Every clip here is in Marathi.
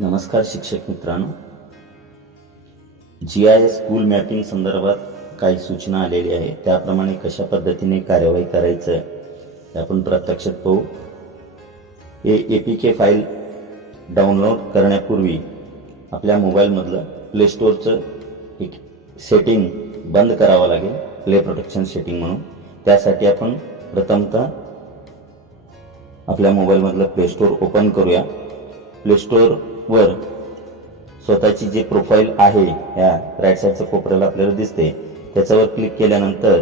नमस्कार शिक्षक मित्रांनो, GIS स्कूल मॅपिंग संदर्भात काही सूचना आलेली आहे. त्याप्रमाणे कशा पद्धतीने कार्यवाही करायचं आहे आपण प्रत्यक्षात पाहू. हे APK फाईल डाउनलोड करण्यापूर्वी आपल्या मोबाईलमधलं प्ले स्टोअरचं एक सेटिंग बंद करावं लागेल, प्ले प्रोटेक्शन सेटिंग म्हणून. त्यासाठी आपण प्रथमतः आपल्या मोबाईलमधलं प्ले स्टोअर ओपन करूया. प्ले स्टोअरवर स्वतःची जी प्रोफाईल आहे या राईट साईडच्या कोपऱ्याला आपल्याला दिसते, त्याच्यावर क्लिक केल्यानंतर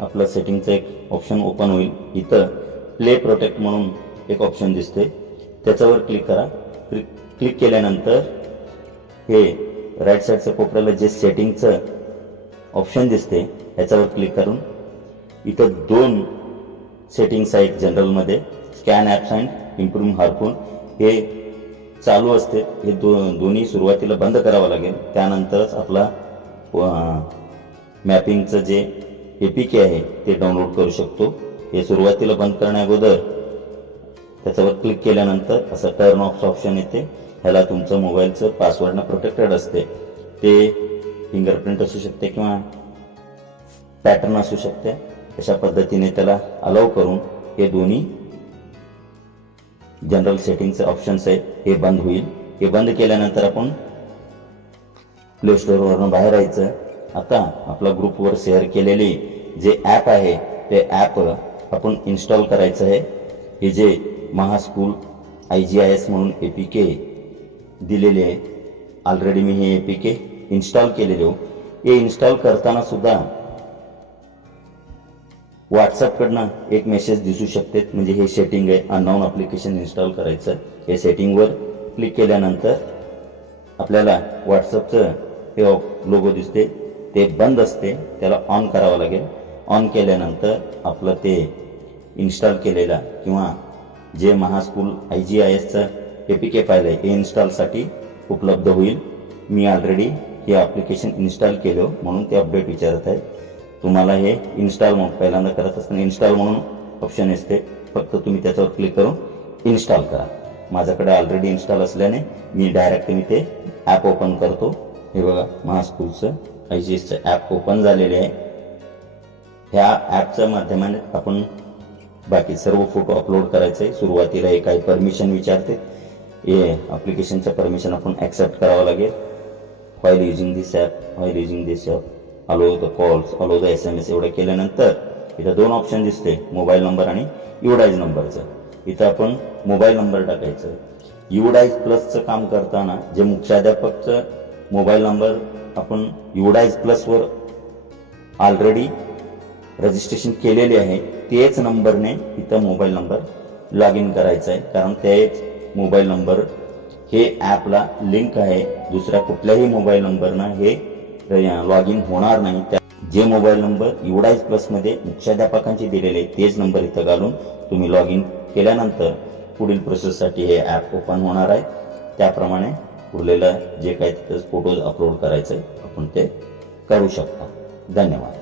आपलं सेटिंगचं एक ऑप्शन ओपन होईल. इथं प्ले प्रोटेक्ट म्हणून एक ऑप्शन दिसते, त्याच्यावर क्लिक करा. क्लिक केल्यानंतर हे राईट साईडच्या कोपऱ्याला जे सेटिंगचं ऑप्शन दिसते याच्यावर क्लिक करून इथं दोन सेटिंग्स आहेत जनरलमध्ये, scan apps and improve harmful. हे चालू असते. हे दोन्ही सुरुवातीला बंद करावं लागेल, त्यानंतरच आपला मॅपिंगचं जे APK आहे ते डाउनलोड करू शकतो. हे सुरुवातीला बंद करण्याअगोदर त्याच्यावर क्लिक केल्यानंतर असं टर्न ऑफ ऑप्शन येते. ह्याला तुमचं मोबाईलचं पासवर्डनं प्रोटेक्टेड असते. ते फिंगरप्रिंट असू शकते किंवा पॅटर्न असू शकते. अशा पद्धतीने त्याला अलाउ करून हे दोन्ही जनरल सेटिंगचे ऑप्शन्स आहेत हे बंद होईल. हे बंद केल्यानंतर आपण प्ले स्टोअरवरून बाहेर यायचं. आता आपला ग्रुपवर शेअर केलेले जे ॲप आहे ते ॲप आपण इन्स्टॉल करायचं आहे. हे जे महास्कूल IGIS म्हणून APK दिलेले आहे, ऑलरेडी मी हे APK इन्स्टॉल केलेले. हे इन्स्टॉल करताना सुद्धा व्हॉट्सअपकडनं एक मेसेज दिसू शकते, म्हणजे हे सेटिंग आहे, अननोन ॲप्लिकेशन इन्स्टॉल करायचं. हे सेटिंगवर क्लिक केल्यानंतर आपल्याला व्हॉट्सअपचं हे लोगो दिसते, ते बंद असते, त्याला ऑन करावं लागेल. ऑन केल्यानंतर आपलं ते इन्स्टॉल केलेला किंवा जे महास्कूल IGISचं APK फाईल आहे हे इन्स्टॉलसाठी उपलब्ध होईल. मी ऑलरेडी हे ॲप्लिकेशन इन्स्टॉल केलं म्हणून ते अपडेट विचारत आहे. तुम्हाला हे इन्स्टॉल म्हणून पहिल्यांदा करत असताना इन्स्टॉल म्हणून ऑप्शन असते, फक्त तुम्ही त्याच्यावर क्लिक करून इन्स्टॉल करा. माझ्याकडे ऑलरेडी इन्स्टॉल असल्याने मी डायरेक्ट ते ॲप ओपन करतो. हे बघा, महास्कूलचं IGISचं ॲप ओपन झालेले आहे. ह्या ॲपच्या माध्यमाने आपण बाकी सर्व फोटो अपलोड करायचे. सुरुवातीला हे काही परमिशन विचारते, हे ॲप्लिकेशनचं परमिशन आपण ॲक्सेप्ट करावं लागेल. फाईल युजिंग दिस ॲप, अलो द कॉल्स, अलो द SMS एवढं केल्यानंतर इथं दोन ऑप्शन दिसते, मोबाईल नंबर आणि युडाईज नंबरचं. इथं आपण मोबाईल नंबर टाकायचं. युडाईज प्लसचं काम करताना जे मुख्याध्यापकचं मोबाईल नंबर आपण युडाईज प्लसवर ऑलरेडी रजिस्ट्रेशन केलेले आहे, तेच नंबरने इथं मोबाईल नंबर लॉग इन करायचा आहे. कारण तेच मोबाईल नंबर हे ॲपला लिंक आहे. दुसऱ्या कुठल्याही मोबाईल नंबरनं हे लॉग इन होणार नाही. जे मोबाईल नंबर युडाईज प्लसमध्ये मुख्याध्यापकांचे दिलेले तेच नंबर इथं घालून तुम्ही लॉग इन केल्यानंतर पुढील प्रोसेससाठी हे ॲप ओपन होणार आहे. त्याप्रमाणे उरलेलं जे काही तिथं फोटोज अपलोड करायचे आपण ते करू शकता. धन्यवाद.